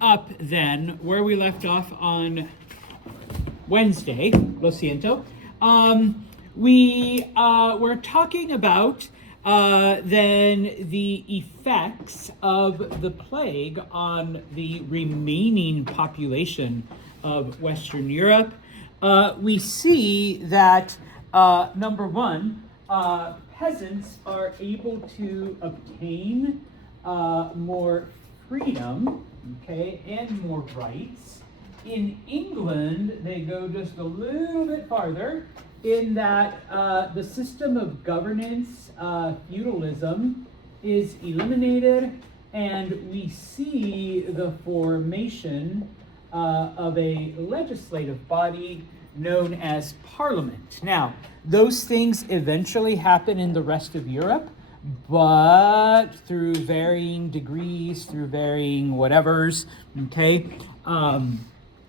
Up then where we left off on Wednesday, lo siento. We were talking about then the effects of the plague on the remaining population of Western Europe. We see that number one, peasants are able to obtain more freedom, okay, and more rights. In England, they go just a little bit farther in that the system of governance, feudalism, is eliminated, and we see the formation of a legislative body known as Parliament. Now, those things eventually happen in the rest of Europe, but through varying degrees, through varying whatevers, okay?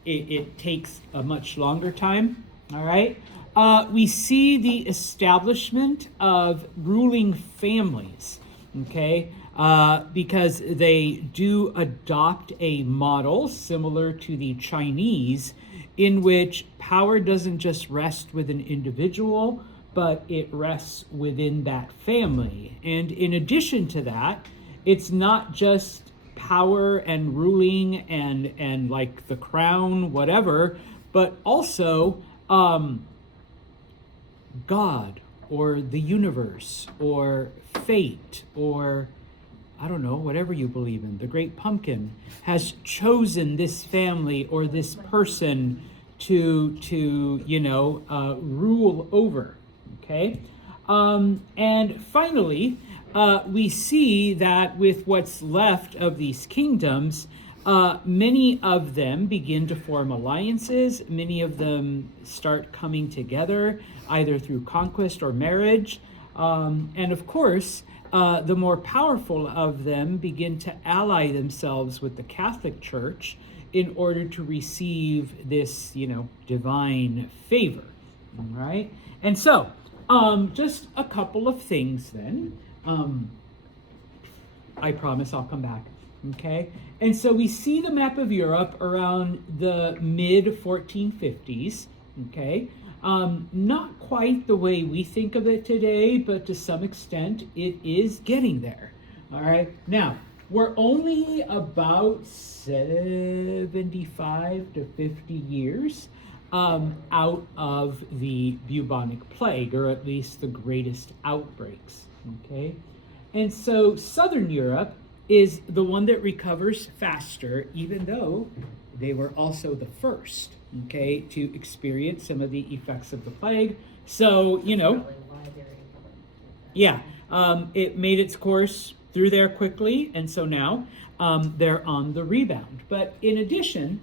It takes a much longer time, all right? We see the establishment of ruling families, okay? Because they do adopt a model similar to the Chinese, in which power doesn't just rest with an individual, but it rests within that family. And in addition to that, it's not just power and ruling and like the crown, whatever, but also God or the universe or fate or I don't know, whatever you believe in, the great pumpkin has chosen this family or this person to rule over. Okay, and finally, we see that with what's left of these kingdoms, many of them begin to form alliances. Many of them start coming together, either through conquest or marriage. And of course, the more powerful of them begin to ally themselves with the Catholic Church in order to receive this, divine favor. All right, and so. Just a couple of things then. I promise I'll come back, okay? And so we see the map of Europe around the mid-1450s, okay? Not quite the way we think of it today, but to some extent it is getting there, all right? Now, we're only about 75 to 50 years out of the bubonic plague, or at least the greatest outbreaks, okay? And so Southern Europe is the one that recovers faster, even though they were also the first, okay, to experience some of the effects of the plague. So, it made its course through there quickly, and so now they're on the rebound. But in addition,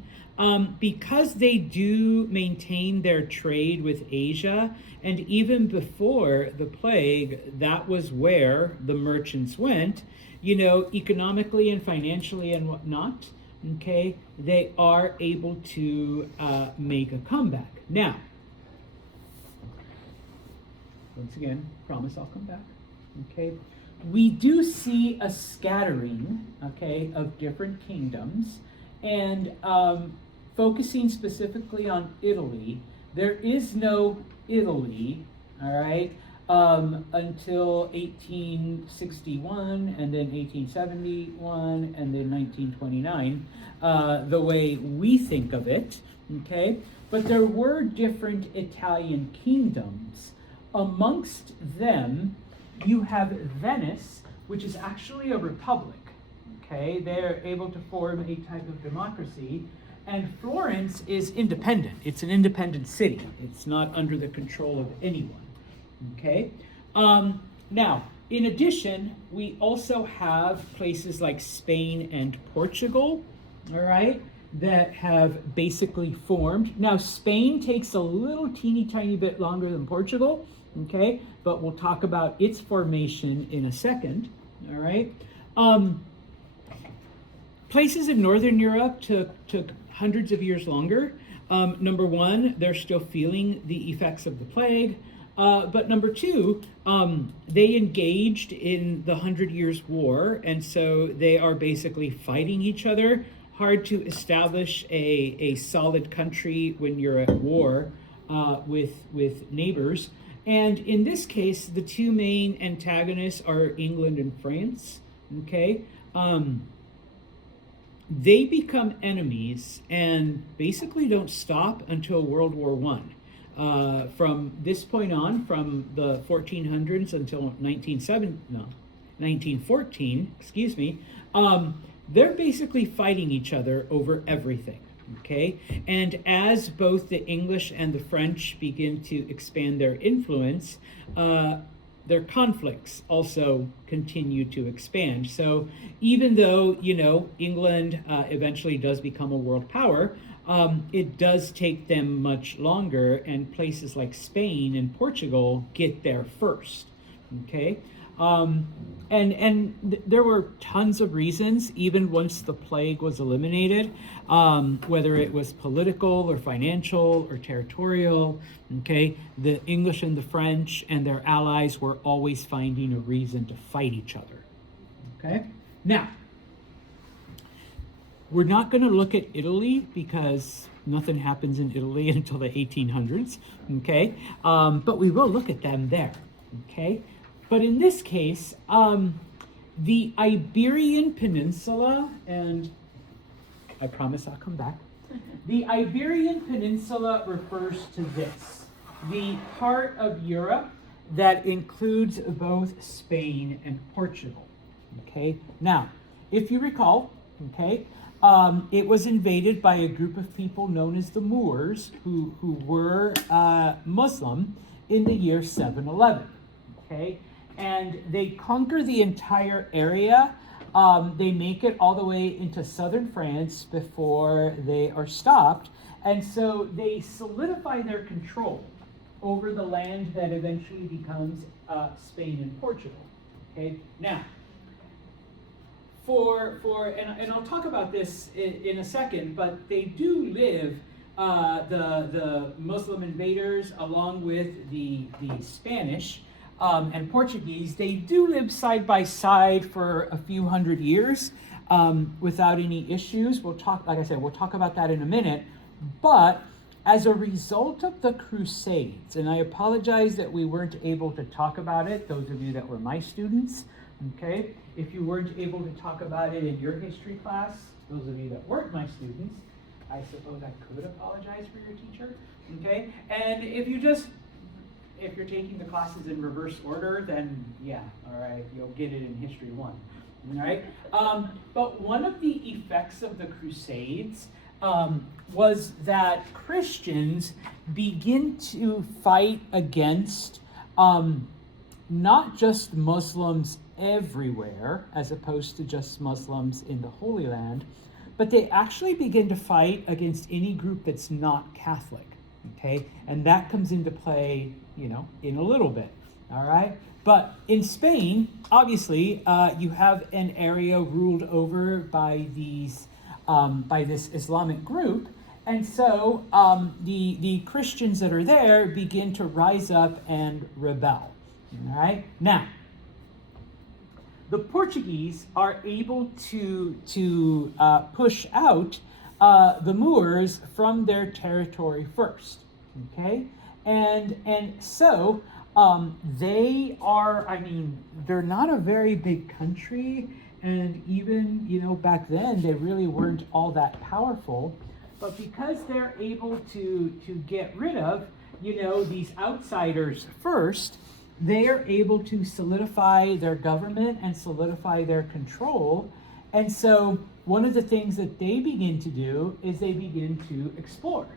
because they do maintain their trade with Asia, and even before the plague, that was where the merchants went, economically and financially and whatnot, okay, they are able to make a comeback. Now, once again, promise I'll come back, okay? We do see a scattering, okay, of different kingdoms, and focusing specifically on Italy, there is no Italy, all right, until 1861, and then 1871, and then 1929, the way we think of it, okay? But there were different Italian kingdoms. Amongst them, you have Venice, which is actually a republic, okay? They're able to form a type of democracy. And Florence is independent. It's an independent city. It's not under the control of anyone, okay? Now, in addition, we also have places like Spain and Portugal, all right, that have basically formed. Now, Spain takes a little teeny tiny bit longer than Portugal, okay? But we'll talk about its formation in a second, all right? Places in Northern Europe took hundreds of years longer. Number one, they're still feeling the effects of the plague. But number two, they engaged in the 100 Years' War, and so they are basically fighting each other hard to establish a solid country when you're at war with neighbors. And in this case, the two main antagonists are England and France. Okay, they become enemies and basically don't stop until World War One. From this point on, from the 1400s until 1914, excuse me, they're basically fighting each other over everything. Okay, and as both the English and the French begin to expand their influence, their conflicts also continue to expand. So even though, England eventually does become a world power, it does take them much longer, and places like Spain and Portugal get there first. Okay, there were tons of reasons, even once the plague was eliminated, whether it was political or financial or territorial. Okay, the English and the French and their allies were always finding a reason to fight each other. Okay, now we're not going to look at Italy because nothing happens in Italy until the 1800s. Okay, but we will look at them there. Okay. But in this case, the Iberian Peninsula, and I promise I'll come back. The Iberian Peninsula refers to this, the part of Europe that includes both Spain and Portugal. Okay, now, if you recall, it was invaded by a group of people known as the Moors, who were Muslim in the year 711. Okay. And they conquer the entire area. They make it all the way into southern France before they are stopped. And so they solidify their control over the land that eventually becomes Spain and Portugal. Okay, now, and I'll talk about this in a second, but they do live, the Muslim invaders, along with the Spanish, and Portuguese, they do live side by side for a few hundred years without any issues. We'll talk about that in a minute. But as a result of the Crusades, and I apologize that we weren't able to talk about it, those of you that were my students, okay? If you weren't able to talk about it in your history class, those of you that weren't my students, I suppose I could apologize for your teacher, okay? And if you're taking the classes in reverse order, then yeah, all right, you'll get it in History 1, all right? But one of the effects of the Crusades was that Christians begin to fight against not just Muslims everywhere, as opposed to just Muslims in the Holy Land, but they actually begin to fight against any group that's not Catholic. Okay, and that comes into play, in a little bit, all right? But in Spain, obviously, you have an area ruled over by by this Islamic group, and so the Christians that are there begin to rise up and rebel, all right? Now, the Portuguese are able to push out the Moors from their territory first, okay? And so they are, they're not a very big country, and even, back then, they really weren't all that powerful, but because they're able to get rid of, these outsiders first, they are able to solidify their government and solidify their control. And so one of the things that they begin to do is they begin to explore.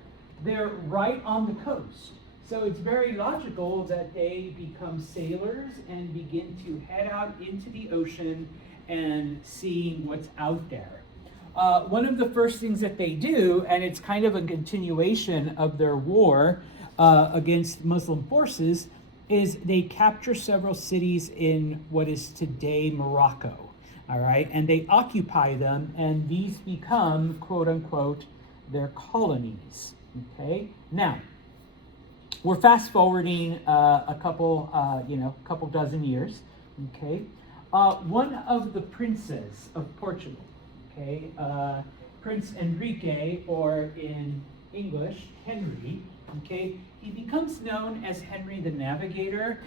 They're right on the coast. So it's very logical that they become sailors and begin to head out into the ocean and seeing what's out there. One of the first things that they do, and it's kind of a continuation of their war against Muslim forces, is they capture several cities in what is today Morocco. All right, and they occupy them, and these become, quote unquote, their colonies. Okay, now we're fast forwarding a couple dozen years. Okay, one of the princes of Portugal, okay, Prince Enrique, or in English, Henry, okay, he becomes known as Henry the Navigator.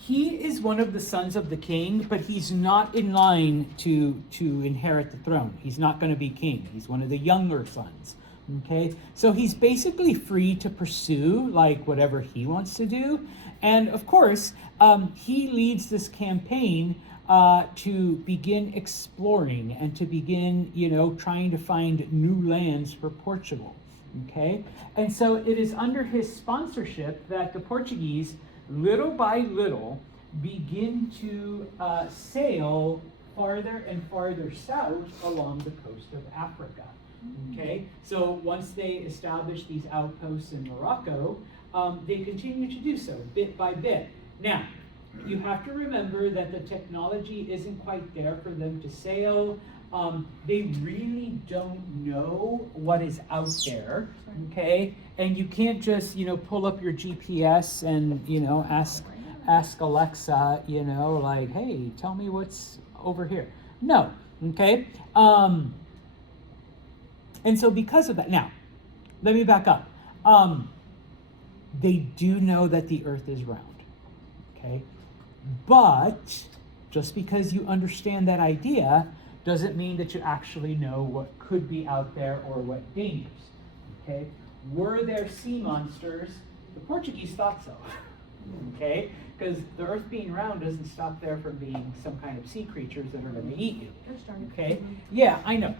He is one of the sons of the king, but he's not in line to inherit the throne. He's not going to be king. He's one of the younger sons. Okay, so he's basically free to pursue like whatever he wants to do, and of course, he leads this campaign to begin exploring and to begin, trying to find new lands for Portugal. Okay, and so it is under his sponsorship that the Portuguese, little by little, begin to sail farther and farther south along the coast of Africa. Okay, so once they establish these outposts in Morocco, they continue to do so bit by bit. Now, you have to remember that the technology isn't quite there for them to sail. They really don't know what is out there, okay? And you can't just, pull up your GPS and, ask Alexa, like, hey, tell me what's over here. No, okay? And so because of that, now, let me back up. They do know that the earth is round, okay? But just because you understand that idea doesn't mean that you actually know what could be out there or what dangers, okay? Were there sea monsters? The Portuguese thought so, okay? Because the earth being round doesn't stop there from being some kind of sea creatures that are going to eat you, okay? Yeah, I know,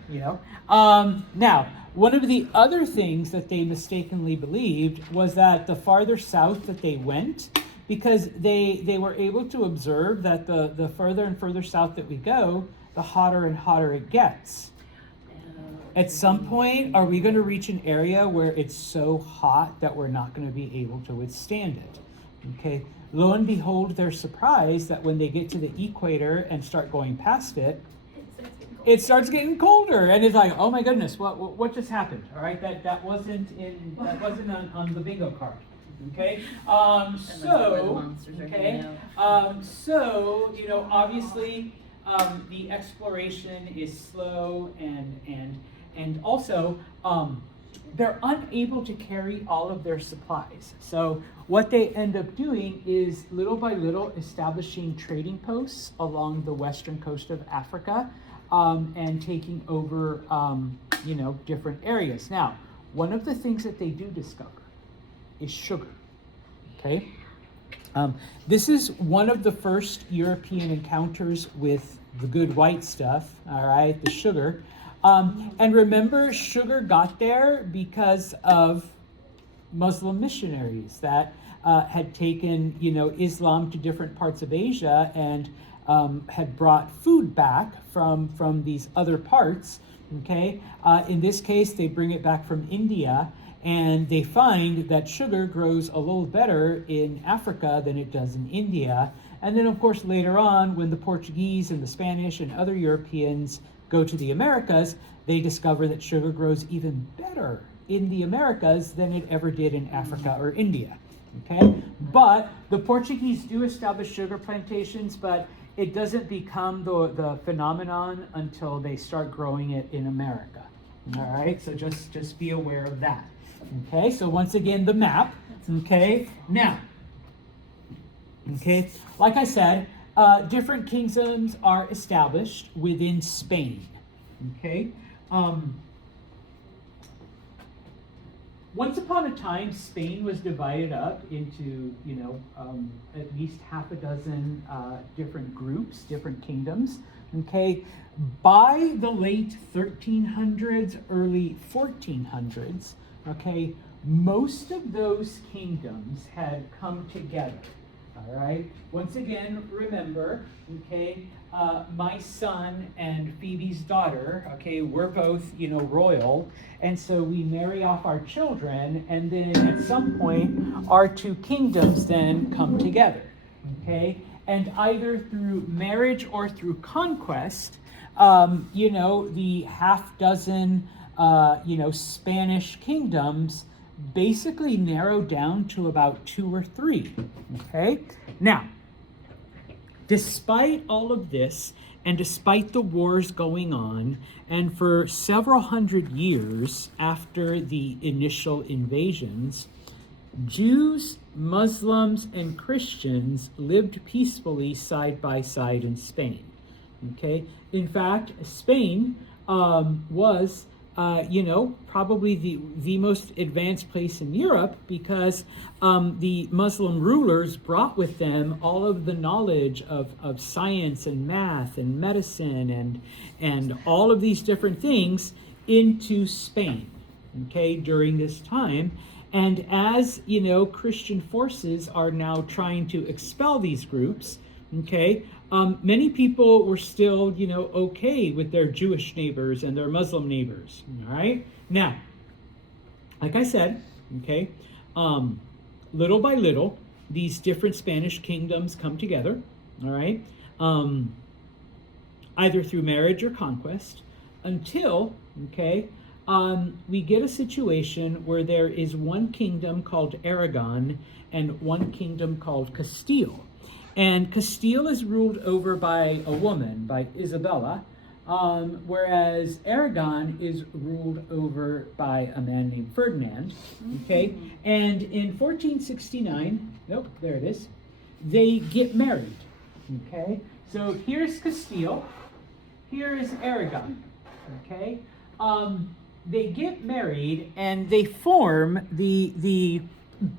Now, one of the other things that they mistakenly believed was that the farther south that they went, because they were able to observe that the further and further south that we go, the hotter and hotter it gets. At some point, are we going to reach an area where it's so hot that we're not going to be able to withstand it? Okay. Lo and behold, they're surprised that when they get to the equator and start going past it, it starts getting colder, and it's like, oh my goodness, what just happened? All right, that wasn't on the bingo card. Okay, obviously, the exploration is slow, and also they're unable to carry all of their supplies. So what they end up doing is little by little establishing trading posts along the western coast of Africa, and taking over, different areas. Now, one of the things that they do discover is sugar, okay? This is one of the first European encounters with the good white stuff, all right, the sugar. And remember, sugar got there because of Muslim missionaries that had taken, Islam to different parts of Asia and had brought food back from these other parts, okay? In this case, they bring it back from India, and they find that sugar grows a little better in Africa than it does in India. And then, of course, later on, when the Portuguese and the Spanish and other Europeans go to the Americas, they discover that sugar grows even better in the Americas than it ever did in Africa or India, okay? But the Portuguese do establish sugar plantations, but it doesn't become the phenomenon until they start growing it in America, all right? So just be aware of that, okay? So once again, the map, okay? Now, okay, like I said, different kingdoms are established within Spain, okay? Once upon a time, Spain was divided up into, at least half a dozen different groups, different kingdoms, okay? By the late 1300s, early 1400s, okay, most of those kingdoms had come together. All right. Once again, remember, okay, my son and Phoebe's daughter, okay, we're both, royal, and so we marry off our children, and then at some point, our two kingdoms then come together, okay, and either through marriage or through conquest, the half dozen, Spanish kingdoms basically narrow down to about 2 or 3, okay? Now, despite all of this, and despite the wars going on, and for several hundred years after the initial invasions, Jews, Muslims, and Christians lived peacefully side by side in Spain. Okay, in fact, Spain was, probably the most advanced place in Europe because the Muslim rulers brought with them all of the knowledge of science and math and medicine and all of these different things into Spain. Okay, during this time. And as, Christian forces are now trying to expel these groups, okay, many people were still, okay with their Jewish neighbors and their Muslim neighbors, all right? Now, like I said, okay, little by little, these different Spanish kingdoms come together, all right, either through marriage or conquest, until, okay, we get a situation where there is one kingdom called Aragon and one kingdom called Castile. And Castile is ruled over by a woman, by Isabella, whereas Aragon is ruled over by a man named Ferdinand. Okay, and in 1469, there it is, they get married. Okay, so here's Castile, here is Aragon. Okay, they get married and they form the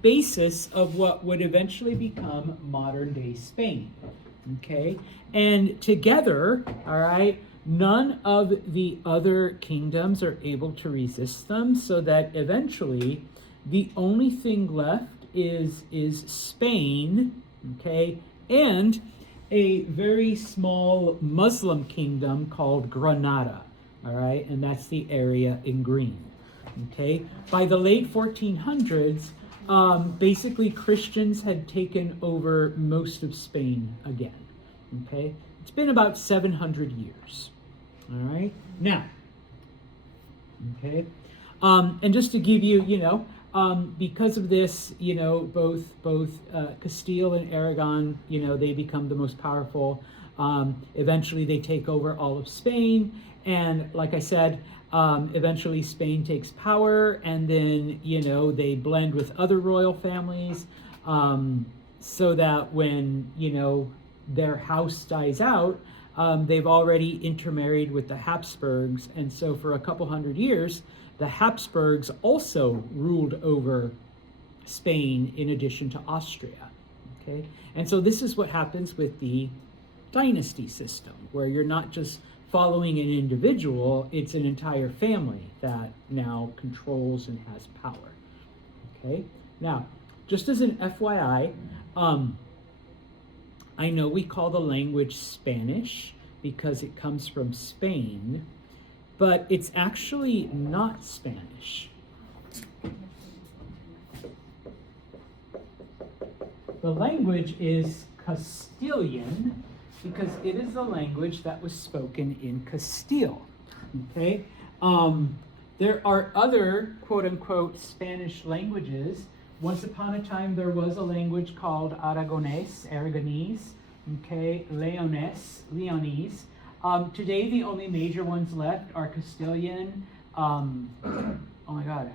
basis of what would eventually become modern day Spain. Okay, and together, all right, none of the other kingdoms are able to resist them, so that eventually the only thing left is Spain, okay, and a very small Muslim kingdom called Granada. All right, and that's the area in green. Okay, by the late 1400s, basically Christians had taken over most of Spain again. Okay, it's been about 700 years. All right, now, okay, and just to give you, because of this, both Castile and Aragon, they become the most powerful. Eventually, they take over all of Spain. And like I said, eventually Spain takes power, and then, they blend with other royal families, so that when, their house dies out, they've already intermarried with the Habsburgs. And so for a couple hundred years, the Habsburgs also ruled over Spain in addition to Austria. Okay, and so this is what happens with the dynasty system, where you're not just following an individual, it's an entire family that now controls and has power. Okay, now, just as an FYI, I know we call the language Spanish because it comes from Spain, but it's actually not Spanish. The language is Castilian, because it is the language that was spoken in Castile. Okay, there are other quote-unquote Spanish languages. Once upon a time, there was a language called Aragonese, okay, Leonese. Today, the only major ones left are Castilian. Oh my God.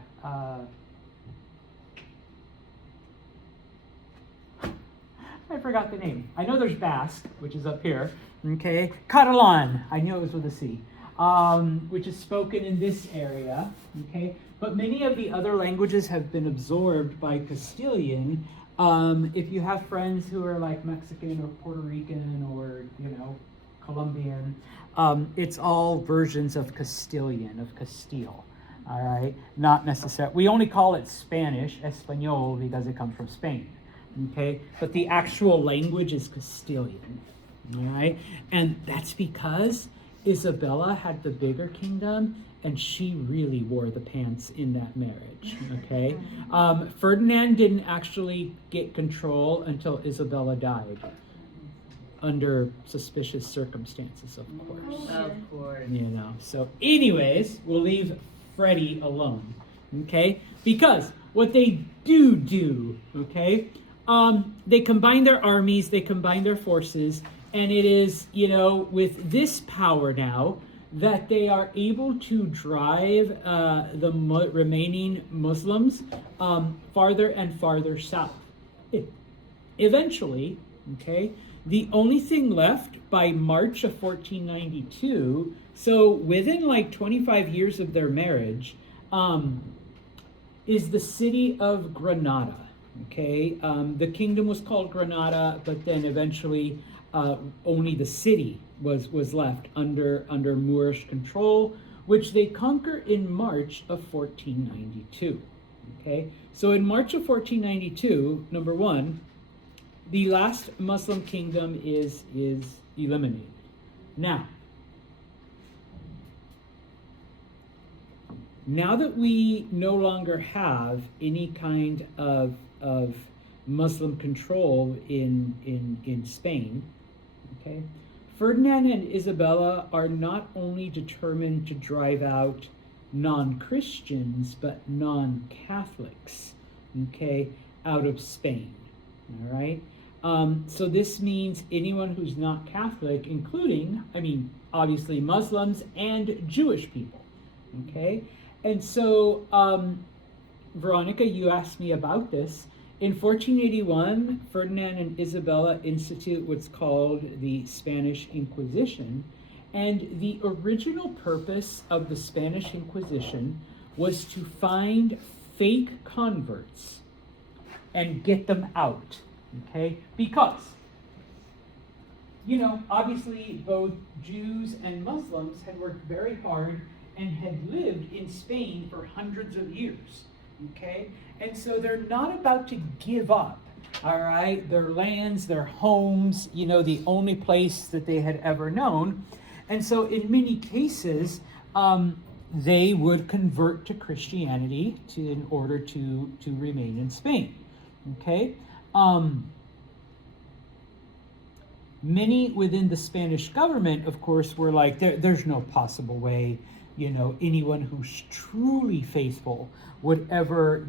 I forgot the name. I know there's Basque, which is up here. Okay, Catalan. I knew it was with a C, which is spoken in this area. Okay, but many of the other languages have been absorbed by Castilian. If you have friends who are like Mexican or Puerto Rican or Colombian, it's all versions of Castilian, of Castile. All right, not necessarily. We only call it Spanish, Español, because it comes from Spain. Okay, but the actual language is Castilian. All right, and that's because Isabella had the bigger kingdom, and she really wore the pants in that marriage. Okay, Ferdinand didn't actually get control until Isabella died, under suspicious circumstances, of course. Of course. So anyways, we'll leave Freddie alone. Okay, because what they do, okay. They combine their armies, they combine their forces, And it is, with this power now that they are able to drive the remaining Muslims farther and farther south. Eventually, okay, the only thing left by March of 1492, so within like 25 years of their marriage, is the city of Granada. Okay, the kingdom was called Granada, but then eventually only the city was left under Moorish control, which they conquer in March of 1492. Okay, so in March of 1492, number one, the last Muslim kingdom is eliminated. Now that we no longer have any kind of Muslim control in Spain, okay, Ferdinand and Isabella are not only determined to drive out non-Christians but non-Catholics, okay, out of Spain. All right. So this means anyone who's not Catholic, including, obviously Muslims and Jewish people. Okay. And so, Veronica, you asked me about this. In 1481, Ferdinand and Isabella institute what's called the Spanish Inquisition. And the original purpose of the Spanish Inquisition was to find fake converts and get them out. Okay? Because, obviously both Jews and Muslims had worked very hard and had lived in Spain for hundreds of years. Okay? And so they're not about to give up, all right, their lands, their homes, the only place that they had ever known. And so in many cases, they would convert to Christianity in order to remain in Spain. Okay? Many within the Spanish government, of course, were like, there's no possible way, anyone who's truly faithful would ever,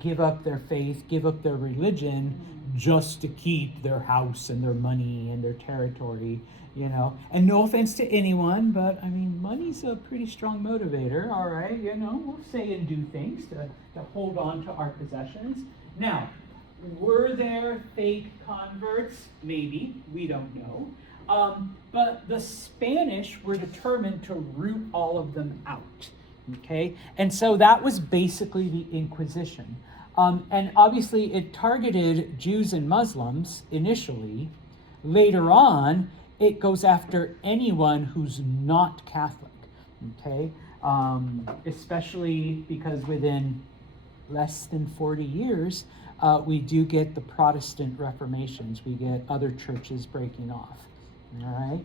give up their faith, give up their religion just to keep their house and their money and their territory, And no offense to anyone, but money's a pretty strong motivator, all right? We'll say and do things to hold on to our possessions. Now, were there fake converts? Maybe, we don't know. But the Spanish were determined to root all of them out, okay? And so that was basically the Inquisition. And obviously it targeted Jews and Muslims initially. Later on, it goes after anyone who's not Catholic, okay? Especially because within less than 40 years, we do get the Protestant Reformations. We get other churches breaking off. All right.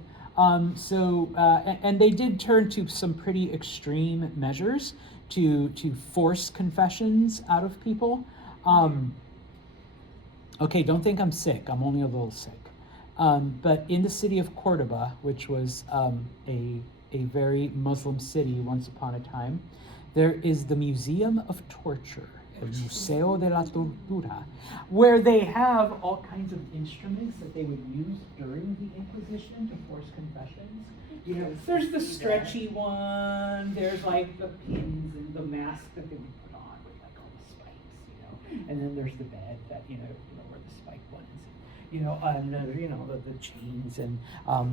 And they did turn to some pretty extreme measures to force confessions out of people. Okay, don't think I'm sick. I'm only a little sick. But in the city of Cordoba, which was a very Muslim city once upon a time, there is the Museum of Torture. El Museo de la Tortura, where they have all kinds of instruments that they would use during the Inquisition to force confessions. There's the stretchy one, there's like the pins and the mask that they would put on with like all the spikes, and then there's the bed that, where the spike ones, and the chains and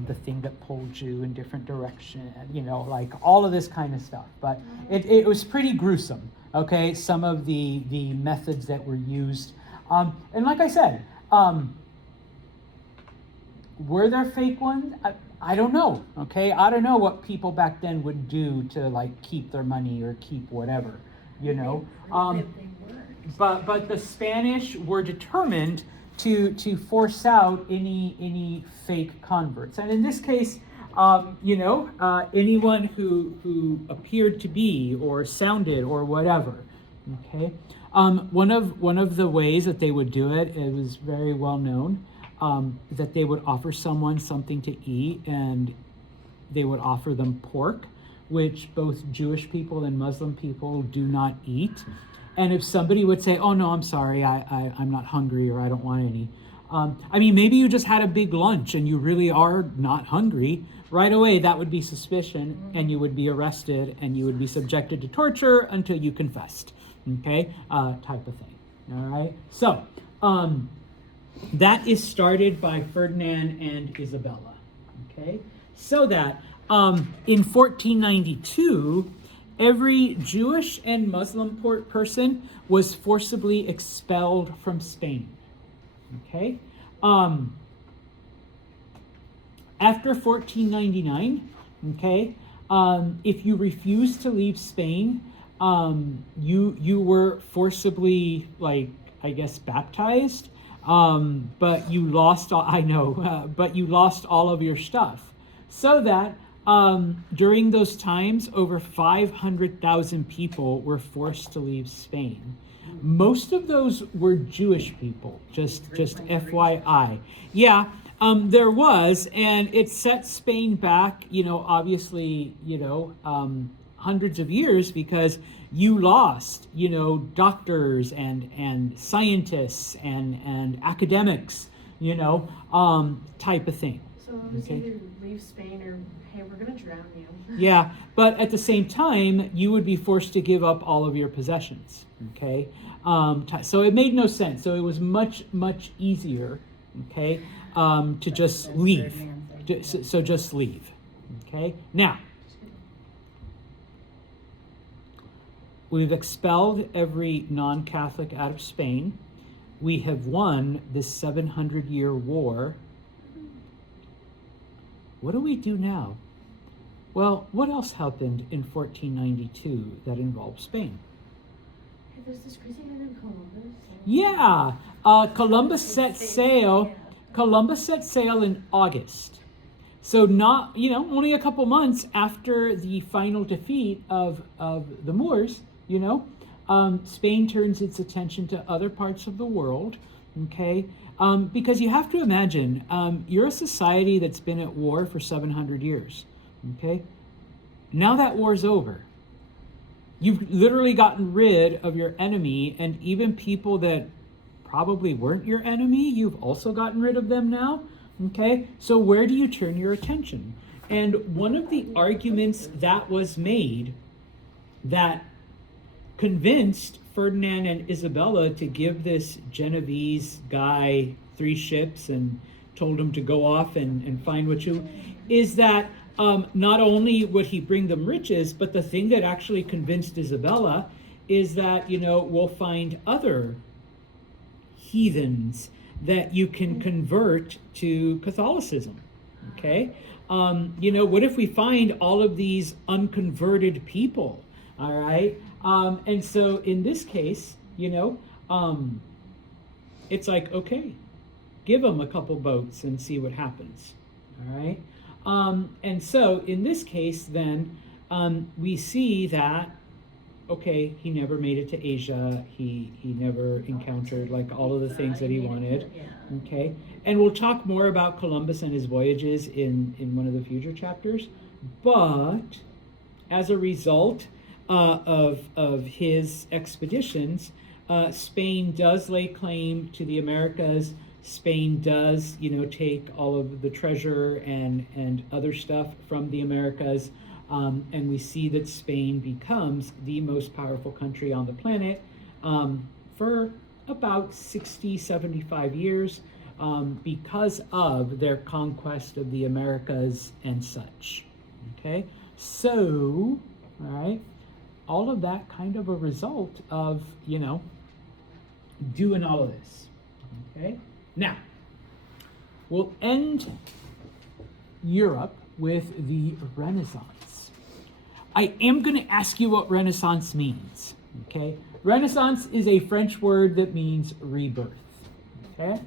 the thing that pulled you in different direction, like all of this kind of stuff. But it was pretty gruesome. Okay, some of the methods that were used. And like I said, were there fake ones? I don't know, okay? I don't know what people back then would do to, like, keep their money or keep whatever, But the Spanish were determined to force out any fake converts. And in this case, anyone who appeared to be or sounded or whatever, okay? One of the ways that they would do it was very well known, that they would offer someone something to eat, and they would offer them pork, which both Jewish people and Muslim people do not eat. And if somebody would say, "Oh no, I'm sorry, I'm not hungry or I don't want any," I mean, maybe you just had a big lunch and you really are not hungry. Right away, that would be suspicion, and you would be arrested and you would be subjected to torture until you confessed. Okay, type of thing. All right. So that is started by Ferdinand and Isabella. Okay, so that in 1492, every Jewish and Muslim person was forcibly expelled from Spain. Okay. After 1499, okay, if you refused to leave Spain, you were forcibly, like, I guess, baptized, but you lost all, I know, but you lost all of your stuff. So that during those times, over 500,000 people were forced to leave Spain. Most of those were Jewish people, just FYI. Yeah, there was, and it set Spain back, obviously, hundreds of years, because you lost, doctors and scientists and academics, type of thing. So it was either leave Spain or, hey, we're going to drown you. Yeah, but at the same time, you would be forced to give up all of your possessions, okay? So it made no sense. So it was much, much easier, okay, to just leave. So just leave, okay? Now, we've expelled every non-Catholic out of Spain. We have won this 700-year war. What do we do now? Well, what else happened in 1492 that involved Spain? Hey, there's this crazy guy named Columbus. Yeah, Columbus set sail. Columbus set sail in August. So not, only a couple months after the final defeat of the Moors, Spain turns its attention to other parts of the world, okay? Because you have to imagine, you're a society that's been at war for 700 years, okay? Now that war's over. You've literally gotten rid of your enemy, and even people that probably weren't your enemy, you've also gotten rid of them now, okay? So where do you turn your attention? And one of the arguments that was made that convinced Ferdinand and Isabella to give this Genovese guy 3 ships and told him to go off and find what you, is that not only would he bring them riches, but the thing that actually convinced Isabella is that, we'll find other heathens that you can convert to Catholicism, okay? What if we find all of these unconverted people, all right? And so in this case, it's like, okay, give them a couple boats and see what happens, all right? And so in this case, then, we see that, okay, he never made it to Asia. He never encountered, like, all of the things that he wanted, okay? And we'll talk more about Columbus and his voyages in one of the future chapters. But as a result of his expeditions, Spain does lay claim to the Americas. Spain does, take all of the treasure and other stuff from the Americas, and we see that Spain becomes the most powerful country on the planet for about 60, 75 years because of their conquest of the Americas and such. Okay, so, all right, all of that kind of a result of, doing all of this. Okay. Now, we'll end Europe with the Renaissance. I am going to ask you what Renaissance means, okay? Renaissance is a French word that means rebirth, okay?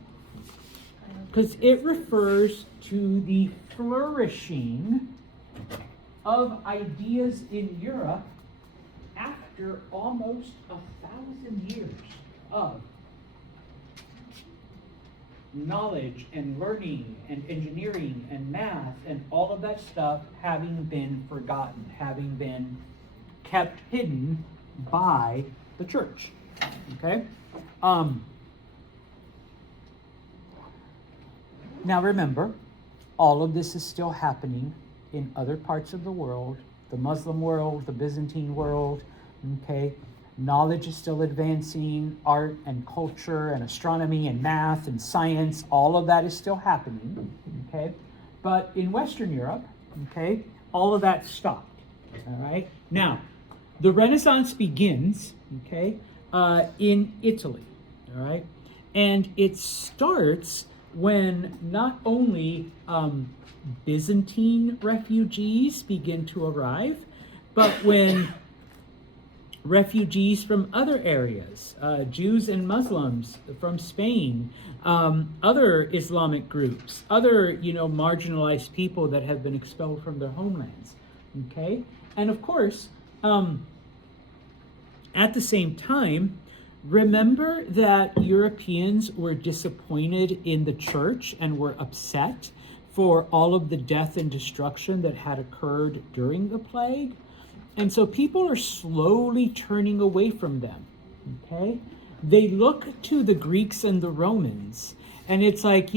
Because it refers to the flourishing of ideas in Europe after almost 1,000 years of knowledge and learning and engineering and math and all of that stuff having been forgotten, having been kept hidden by the church. Okay? Now remember, all of this is still happening in other parts of the world, the Muslim world, the Byzantine world, okay? Knowledge is still advancing, art and culture and astronomy and math and science, all of that is still happening, okay? But in Western Europe, okay, all of that stopped, all right? Now, the Renaissance begins, okay, in Italy, all right? And it starts when not only Byzantine refugees begin to arrive, but when refugees from other areas, Jews and Muslims from Spain, other Islamic groups, other, marginalized people that have been expelled from their homelands, okay? And of course, at the same time, remember that Europeans were disappointed in the church and were upset for all of the death and destruction that had occurred during the plague. And so people are slowly turning away from them, okay? They look to the Greeks and the Romans, and it's like,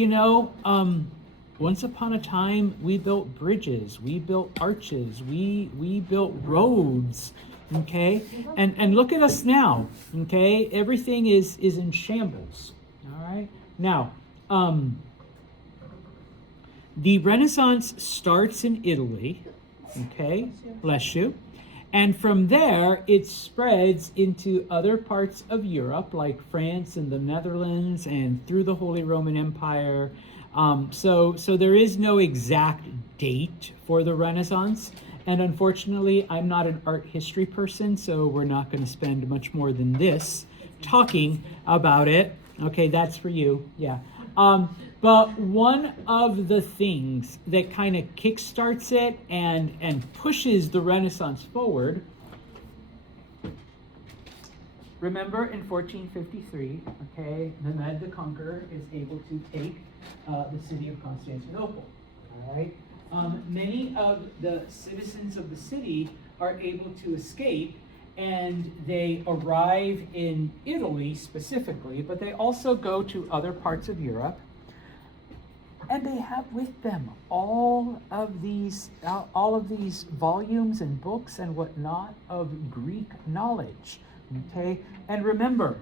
once upon a time, we built bridges, we built arches, we built roads, okay? And look at us now, okay? Everything is in shambles, all right? Now, the Renaissance starts in Italy, okay? Bless you. And from there, it spreads into other parts of Europe, like France and the Netherlands, and through the Holy Roman Empire. So there is no exact date for the Renaissance. And unfortunately, I'm not an art history person, so we're not going to spend much more than this talking about it. Okay, that's for you. Yeah. But one of the things that kind of kickstarts it and pushes the Renaissance forward, remember in 1453, okay, Mehmed the Conqueror is able to take the city of Constantinople, all right? Many of the citizens of the city are able to escape, and they arrive in Italy specifically, but they also go to other parts of Europe. And they have with them all of these volumes and books and whatnot of Greek knowledge. Okay, and remember,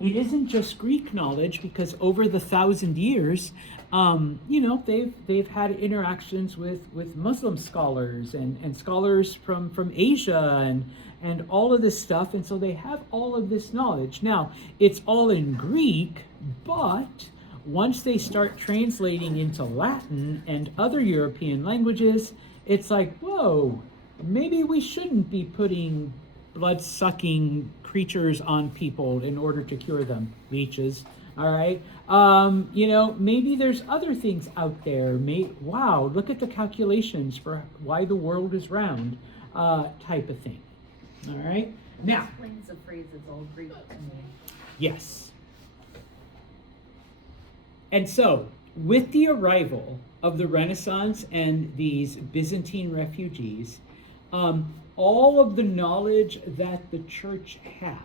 it isn't just Greek knowledge, because over the 1,000 years, they've had interactions with Muslim scholars and scholars from Asia and all of this stuff, and so they have all of this knowledge. Now, it's all in Greek, but once they start translating into Latin and other European languages, it's like, whoa, maybe we shouldn't be putting blood-sucking creatures on people in order to cure them, leeches, all right? Maybe there's other things out there. Wow, look at the calculations for why the world is round, type of thing, all right? Now, explains the phrase, it's all Greek to me. yes. And so, with the arrival of the Renaissance and these Byzantine refugees, all of the knowledge that the church had,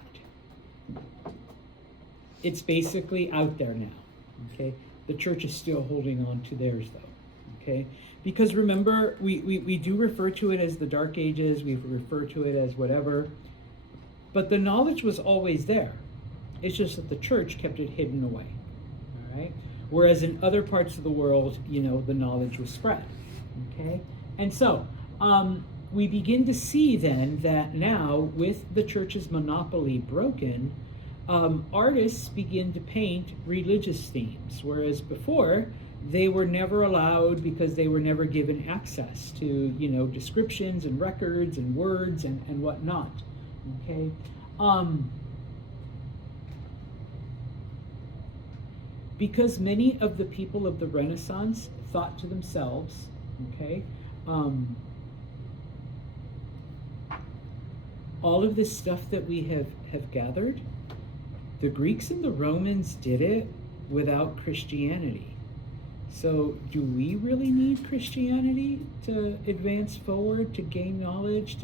it's basically out there now, okay? The church is still holding on to theirs, though, okay? Because remember, we do refer to it as the Dark Ages, we refer to it as whatever, but the knowledge was always there. It's just that the church kept it hidden away, all right? Whereas in other parts of the world, the knowledge was spread, okay? And so, we begin to see then that now, with the church's monopoly broken, artists begin to paint religious themes, whereas before, they were never allowed because they were never given access to, descriptions and records and words and whatnot, okay? Because many of the people of the Renaissance thought to themselves, okay, all of this stuff that we have gathered, the Greeks and the Romans did it without Christianity. So do we really need Christianity to advance forward, to gain knowledge?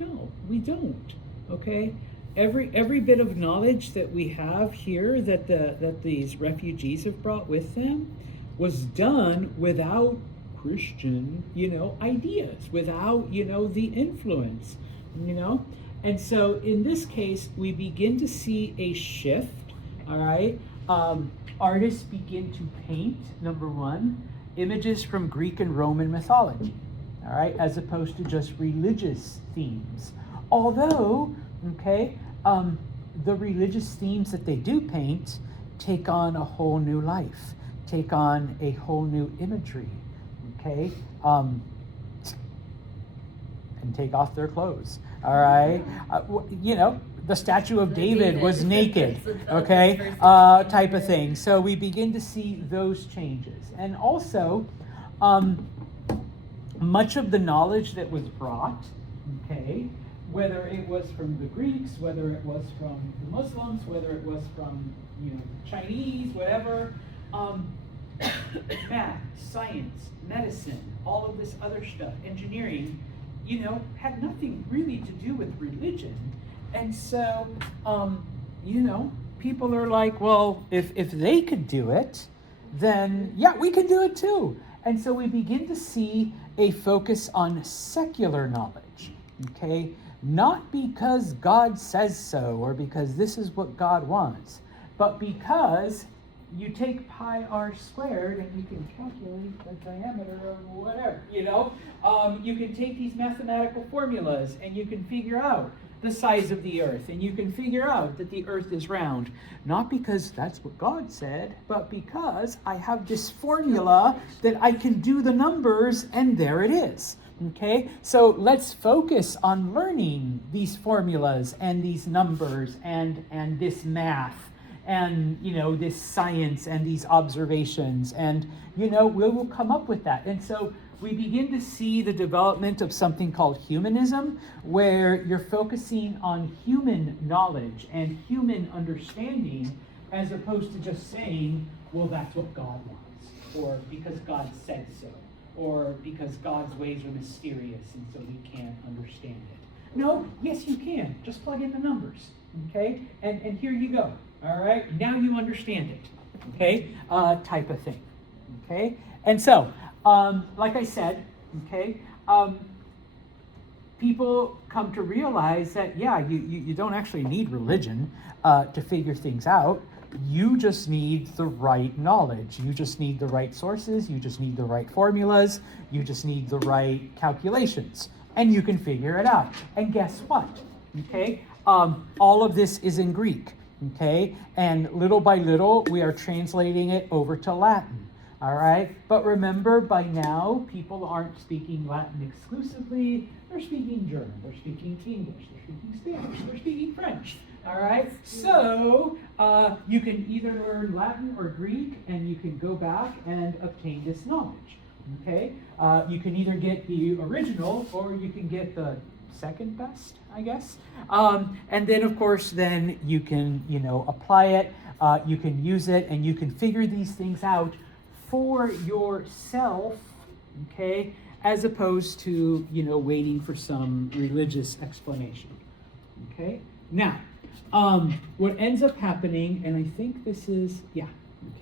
No, we don't, okay? Every bit of knowledge that we have here that these refugees have brought with them, was done without Christian, ideas, without, the influence, And so in this case, we begin to see a shift, all right? Artists begin to paint, number one, images from Greek and Roman mythology, all right, as opposed to just religious themes. Although, the religious themes that they do paint take on a whole new life, take on a whole new imagery, and take off their clothes, all right? The statue of David was naked, type of thing. So we begin to see those changes. And also, much of the knowledge that was brought, whether it was from the Greeks, whether it was from the Muslims, whether it was from, Chinese, whatever, math, science, medicine, all of this other stuff, engineering, had nothing really to do with religion. And so, people are like, well, if they could do it, then yeah, we can do it too. And so we begin to see a focus on secular knowledge, Not because God says so or because this is what God wants, but because you take pi r squared and you can calculate the diameter of whatever, you can take these mathematical formulas and you can figure out the size of the earth, and you can figure out that the earth is round, not because that's what God said, but because I have this formula that I can do the numbers, and there it is. So let's focus on learning these formulas and these numbers and this math and this science and these observations, and we will come up with that. And so we begin to see the development of something called humanism, where you're focusing on human knowledge and human understanding, as opposed to just saying, well, that's what God wants, or because God said so, or because God's ways are mysterious and so we can't understand it. No, yes, you can. Just plug in the numbers, And here you go, all right? Now you understand it, type of thing, And so, like I said, people come to realize that, yeah, you don't actually need religion to figure things out. You just need the right knowledge. You just need the right sources. You just need the right formulas. You just need the right calculations. And you can figure it out. And guess what? All of this is in Greek. And little by little, we are translating it over to Latin. All right, but remember, by now, people aren't speaking Latin exclusively. They're speaking German, they're speaking English, they're speaking Spanish, they're speaking French. All right, so you can either learn Latin or Greek, and you can go back and obtain this knowledge. You can either get the original, or you can get the second best, I guess. And then, of course, then you can, apply it, you can use it, and you can figure these things out for yourself, as opposed to, waiting for some religious explanation, Now, what ends up happening, and I think this is,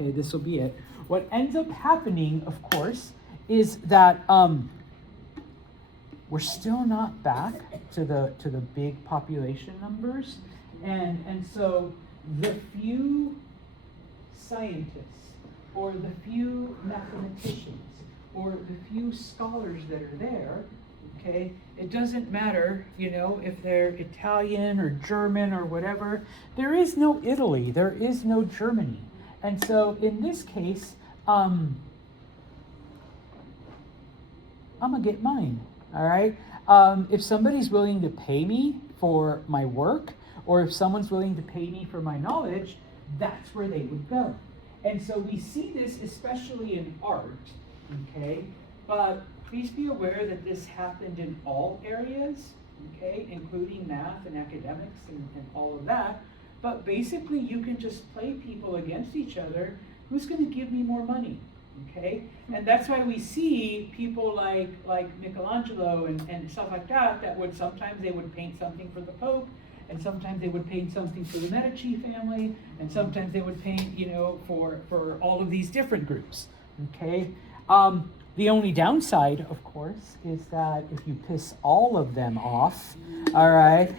this will be it. What ends up happening, of course, is that we're still not back to the big population numbers, and so the few scientists, or the few mathematicians, or the few scholars that are there, it doesn't matter, if they're Italian or German or whatever. There is no Italy, there is no Germany. And so in this case, I'm gonna get mine, all right? If somebody's willing to pay me for my work, or if someone's willing to pay me for my knowledge, that's where they would go. And so we see this especially in art, but please be aware that this happened in all areas, including math and academics and all of that. But basically, you can just play people against each other. Who's going to give me more money? And that's why we see people like Michelangelo and stuff like that would sometimes they would paint something for the Pope, and sometimes they would paint something for the Medici family, and sometimes they would paint, for all of these different groups, Okay. The only downside, of course, is that if you piss all of them off, all right,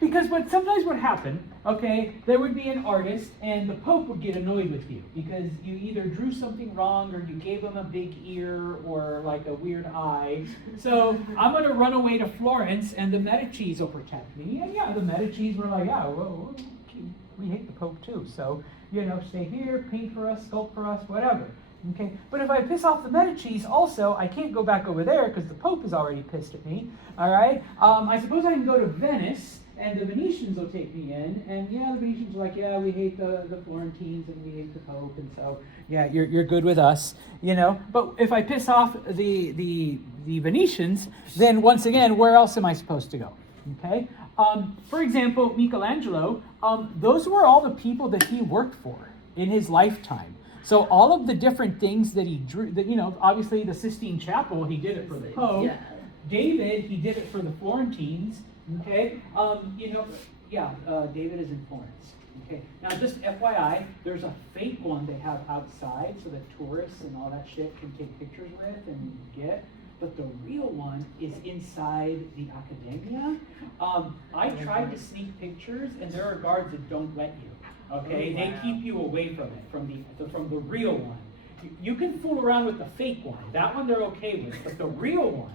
because sometimes what happened, okay, there would be an artist and the Pope would get annoyed with you because you either drew something wrong or you gave him a big ear or like a weird eye. So I'm going to run away to Florence and the Medicis will protect me. And yeah, the Medicis were like, yeah, well, we hate the Pope too. So, stay here, paint for us, sculpt for us, whatever. Okay, but if I piss off the Medicis, also, I can't go back over there because the Pope is already pissed at me. All right, I suppose I can go to Venice, and the Venetians will take me in, and yeah, the Venetians are like, yeah, we hate the Florentines and we hate the Pope, and so yeah, you're good with us, But if I piss off the Venetians, then once again, where else am I supposed to go? Okay. For example, Michelangelo, those were all the people that he worked for in his lifetime. So all of the different things that he drew, obviously the Sistine Chapel, he did it for the Pope. Yeah. David, he did it for the Florentines. Okay, David is in Florence. Okay, now just FYI, there's a fake one they have outside so that tourists and all that shit can take pictures with and get. But the real one is inside the Accademia. I tried to sneak pictures, and there are guards that don't let you. Okay, they keep you away from it, from the real one. You can fool around with the fake one. That one they're okay with, but the real one.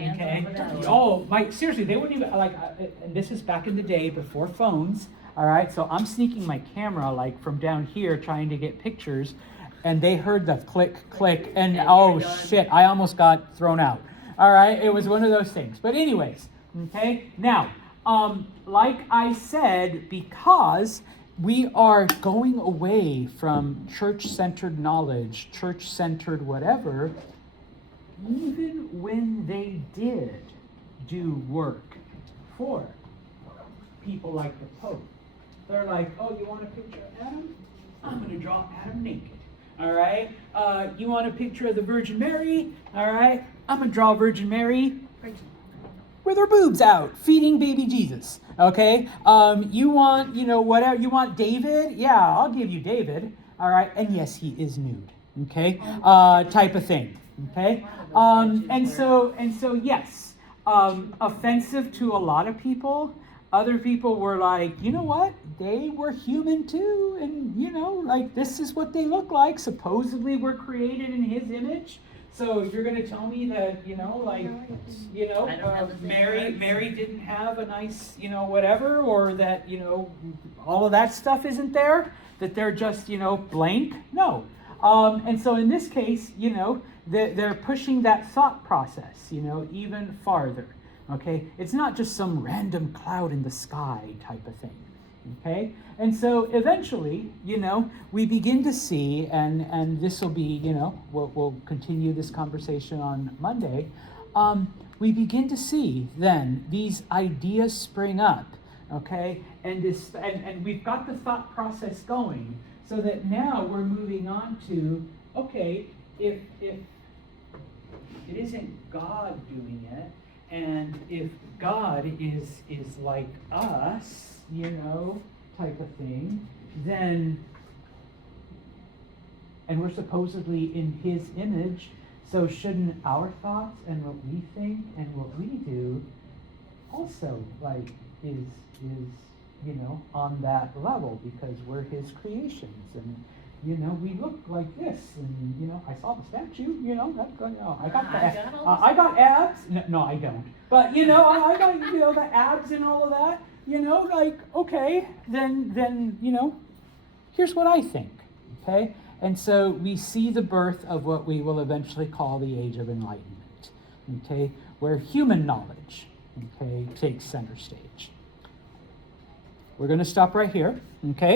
Okay. Oh, seriously, they wouldn't even and this is back in the day before phones. All right, so I'm sneaking my camera from down here trying to get pictures, and they heard the click, and oh shit, I almost got thrown out. All right, it was one of those things. But anyways, okay. Now, like I said, because we are going away from church-centered knowledge, church-centered whatever. Even when they did do work for people like the Pope, they're like, oh, you want a picture of Adam? I'm going to draw Adam naked. All right? You want a picture of the Virgin Mary? All right? I'm going to draw Virgin Mary with her boobs out, feeding baby Jesus. Okay? You want, whatever. You want David? Yeah, I'll give you David. All right? And yes, he is nude. Okay? Type of thing. Okay, and so yes, offensive to a lot of people. Other people were like, you know what? They were human too, and this is what they look like. Supposedly, we're created in His image. So you're going to tell me that Mary didn't have a nice whatever, or that all of that stuff isn't there. That they're just blank. No, and so in this case, they're pushing that thought process, even farther, okay? It's not just some random cloud in the sky type of thing, okay? And so eventually, we begin to see, and this will be, we'll continue this conversation on Monday, we begin to see then these ideas spring up, okay? And we've got the thought process going, so that now we're moving on to, okay, if it isn't God doing it, and if God is like us, type of thing, then, and we're supposedly in His image, so shouldn't our thoughts and what we think and what we do also is on that level, because we're His creations, and we look like this, and I saw the statue, I got abs. No, I don't. But I got the abs and all of that. Okay, then here's what I think. Okay, and so we see the birth of what we will eventually call the Age of Enlightenment. Okay, where human knowledge, takes center stage. We're going to stop right here. Okay.